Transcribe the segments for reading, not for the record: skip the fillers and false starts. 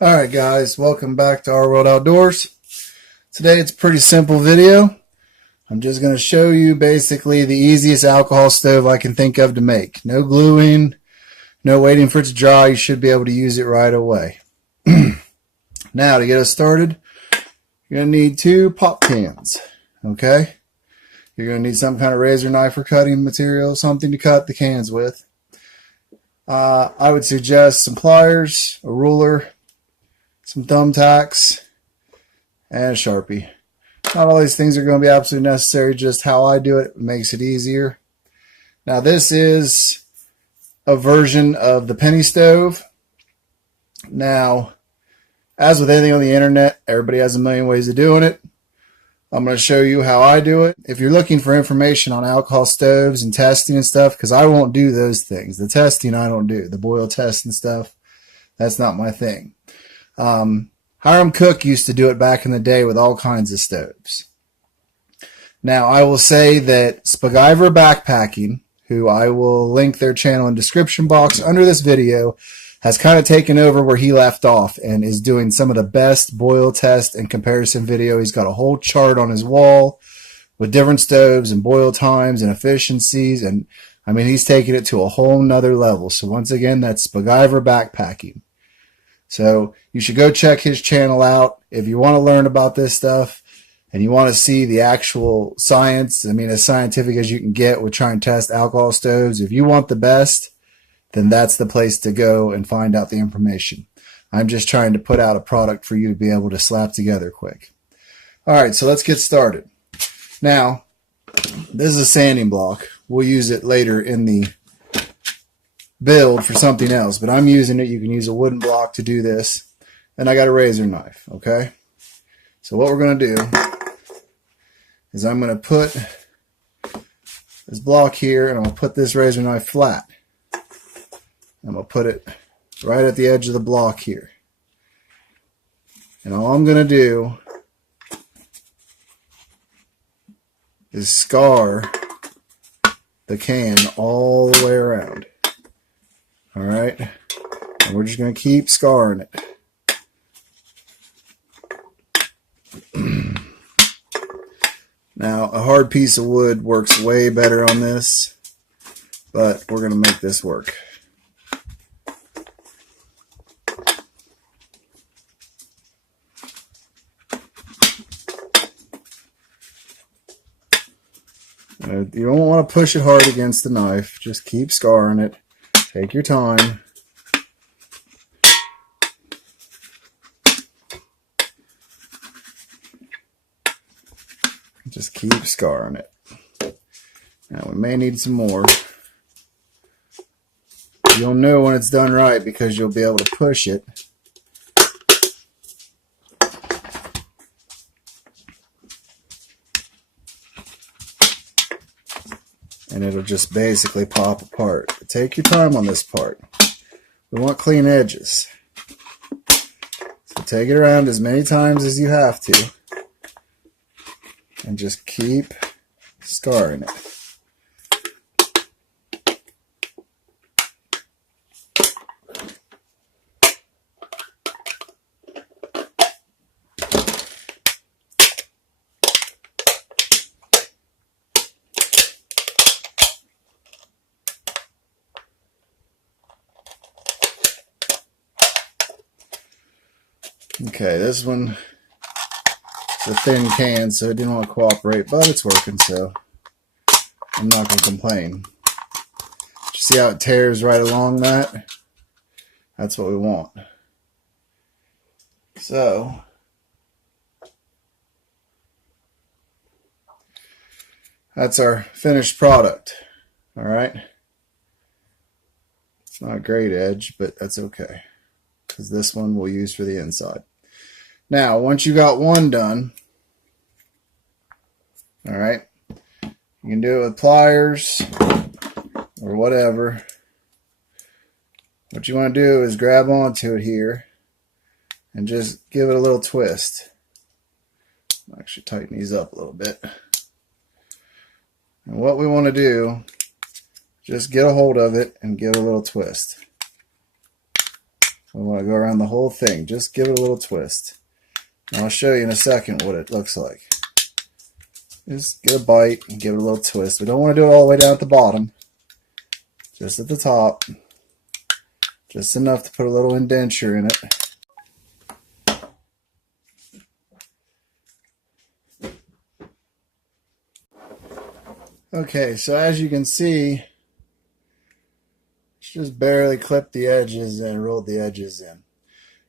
Alright guys, welcome back to Our World Outdoors. Today it's a pretty simple video. I'm just going to show you basically the easiest alcohol stove I can think of to make. No gluing, no waiting for it to dry. You should be able to use it right away. Now to get us started, you're going to need 2 pop cans. Okay? You're going to need some kind of razor knife or cutting material, something to cut the cans with. I would suggest some pliers, a ruler, some thumbtacks, and a Sharpie. Not all these things are going to be absolutely necessary, just how I do it makes it easier. Now this is a version of the penny stove. Now, as with anything on the internet, everybody has a million ways of doing it. I'm going to show you how I do it. If you're looking for information on alcohol stoves and testing and stuff, because I won't do those things. The testing I don't do. The boil test and stuff, that's not my thing. Hiram Cook used to do it back in the day with all kinds of stoves. Now, I will say that Spiguyver Backpacking, who I will link their channel in the description box under this video, has kind of taken over where he left off and is doing some of the best boil test and comparison video. He's got a whole chart on his wall with different stoves and boil times and efficiencies. And I mean, he's taking it to a whole nother level. So once again, that's Spiguyver Backpacking. So you should go check his channel out if you want to learn about this stuff and you want to see the actual science. I mean, as scientific as you can get with trying to test alcohol stoves. If you want the best, then that's the place to go and find out the information. I'm just trying to put out a product for you to be able to slap together quick. All right, so let's get started. Now, this is a sanding block. We'll use it later in the build for something else, but I'm using it. You can use a wooden block to do this. And I got a razor knife, okay? So what we're going to do is I'm going to put this block here, and I'm going to put this razor knife flat. I'm going to put it right at the edge of the block here. And all I'm going to do is scar the can all the way around. Alright, and we're just going to keep scarring it. Now, a hard piece of wood works way better on this, but we're going to make this work. You don't want to push it hard against the knife, just keep scarring it. Take your time. Just keep scarring it. Now we may need some more. You'll know when it's done right because you'll be able to push it. And it'll just basically pop apart. Take your time on this part. We want clean edges. So take it around as many times as you have to. And just keep scarring it. Okay, this one is a thin can, so it didn't want to cooperate, but it's working, so I'm not going to complain. You see how it tears right along that? That's what we want. So, that's our finished product. Alright? It's not a great edge, but that's okay, because this one we'll use for the inside. Now, once you got one done, all right, you can do it with pliers or whatever. What you want to do is grab onto it here and just give it a little twist. I'll actually tighten these up a little bit. And what we want to do, just get a hold of it and give it a little twist. We want to go around the whole thing. Just give it a little twist. And I'll show you in a second what it looks like. Just get a bite and give it a little twist. We don't want to do it all the way down at the bottom. Just at the top. Just enough to put a little indenture in it. Okay, so as you can see, just barely clipped the edges and rolled the edges in.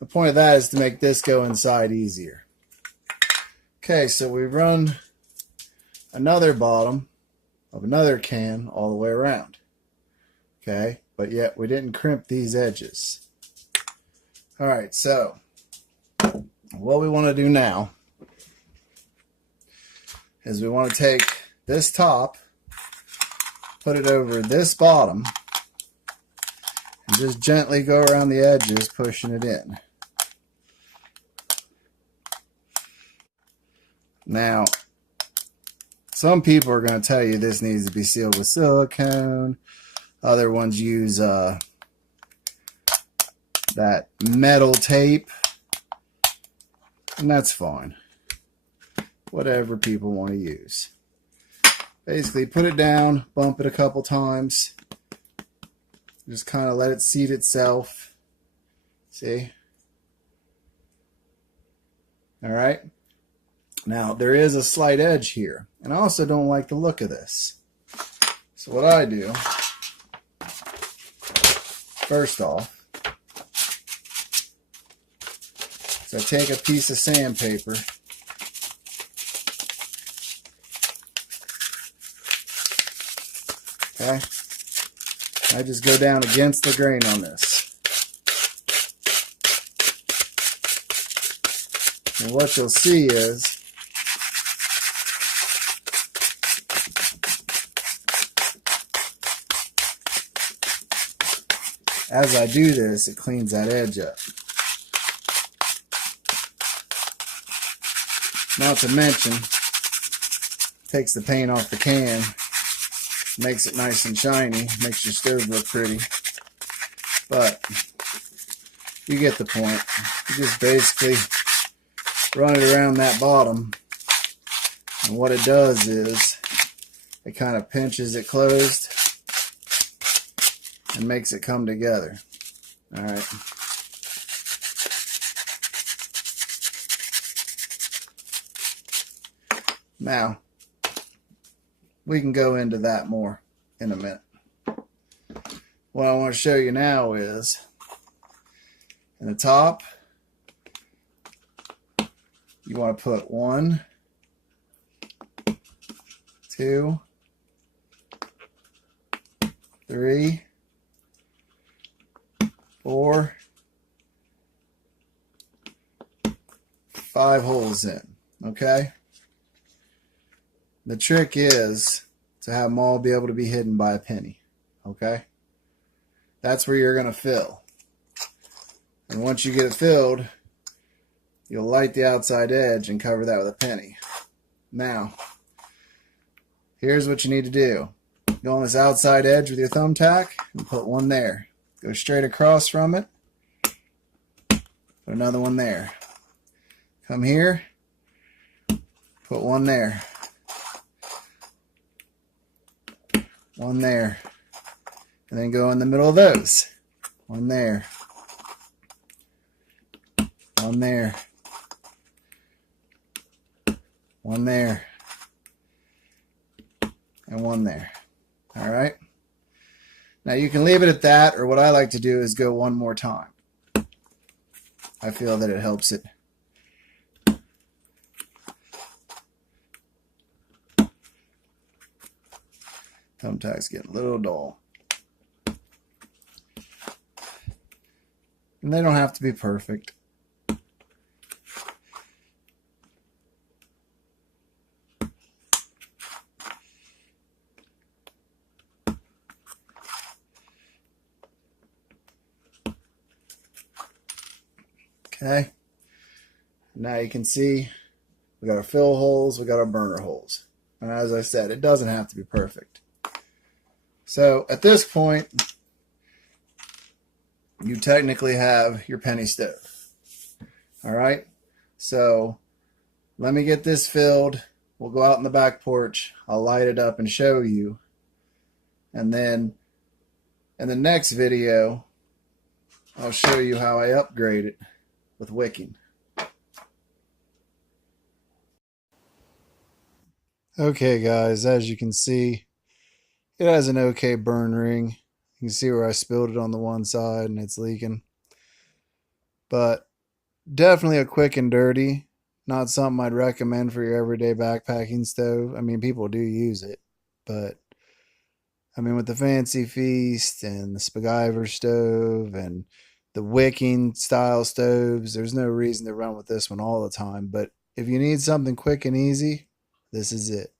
The point of that is to make this go inside easier. Okay, so we run another bottom of another can all the way around. Okay, but yet we didn't crimp these edges. Alright, so what we want to do now is we want to take this top, put it over this bottom, and just gently go around the edges, pushing it in. Now, some people are going to tell you this needs to be sealed with silicone. Other ones use that metal tape, and that's fine. Whatever people want to use. Basically, put it down, bump it a couple times. Just kind of let it seat itself. See? Alright. Now, there is a slight edge here. And I also don't like the look of this. So what I do, first off, is I take a piece of sandpaper, okay? I just go down against the grain on this. And what you'll see is as I do this, it cleans that edge up. Not to mention, takes the paint off the can, makes it nice and shiny, makes your stove look pretty. But you get the point. You just basically run it around that bottom, and what it does is it kind of pinches it closed and makes it come together. Alright. Now, we can go into that more in a minute. What I want to show you now is, in the top, you want to put 1, 2, 3, 4, 5 holes in, okay? The trick is to have them all be able to be hidden by a penny, okay? That's where you're going to fill. And once you get it filled, you'll light the outside edge and cover that with a penny. Now, here's what you need to do. Go on this outside edge with your thumbtack and put one there. Go straight across from it. Put another one there. Come here. Put one there. One there. And then go in the middle of those. One there. One there. One there. And one there. Alright? Now you can leave it at that, or what I like to do is go one more time. I feel that it helps it. Thumbtacks get a little dull. And they don't have to be perfect. Okay, now you can see we got our fill holes, we got our burner holes. And as I said, it doesn't have to be perfect. So at this point, you technically have your penny stove. All right, so let me get this filled. We'll go out in the back porch. I'll light it up and show you. And then in the next video, I'll show you how I upgrade it with wicking. Okay guys, as you can see, it has an okay burn ring. You can see where I spilled it on the one side and it's leaking. But definitely a quick and dirty. Not something I'd recommend for your everyday backpacking stove. I mean, people do use it, but I mean, with the Fancy Feast and the Spiguyver stove and the wicking style stoves, there's no reason to run with this one all the time. But if you need something quick and easy, this is it.